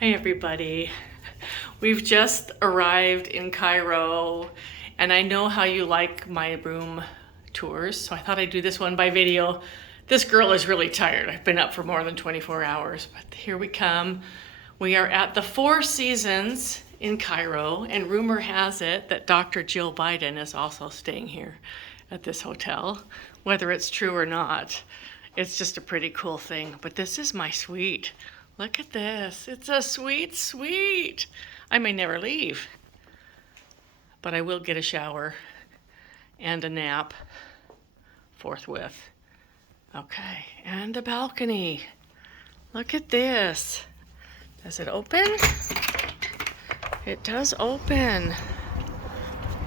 Hi everybody. We've just arrived in Cairo and I know how you like my room tours, so I thought I'd do this one by video. This girl is really tired. I've been up for more than 24 hours, but here we come. We are at the Four Seasons in Cairo, and rumor has it that Dr. Jill Biden is also staying here at this hotel. Whether it's true or not, it's just a pretty cool thing. But this is my suite. Look at this. It's a sweet suite. I may never leave, but I will get a shower and a nap forthwith. Okay, and a balcony. Look at this. Does it open? It does open.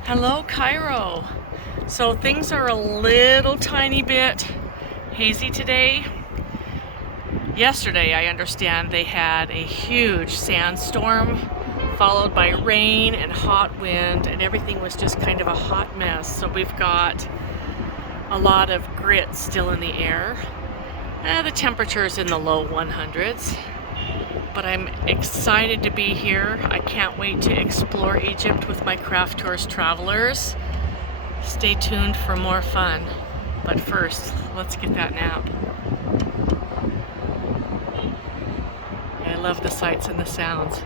Hello, Cairo. So things are a little tiny bit hazy today. Yesterday, I understand they had a huge sandstorm followed by rain and hot wind, and everything was just kind of a hot mess. So we've got a lot of grit still in the air. The temperature's in the low 100s, but I'm excited to be here. I can't wait to explore Egypt with my Craftours travelers. Stay tuned for more fun. But first, let's get that nap. I love the sights and the sounds.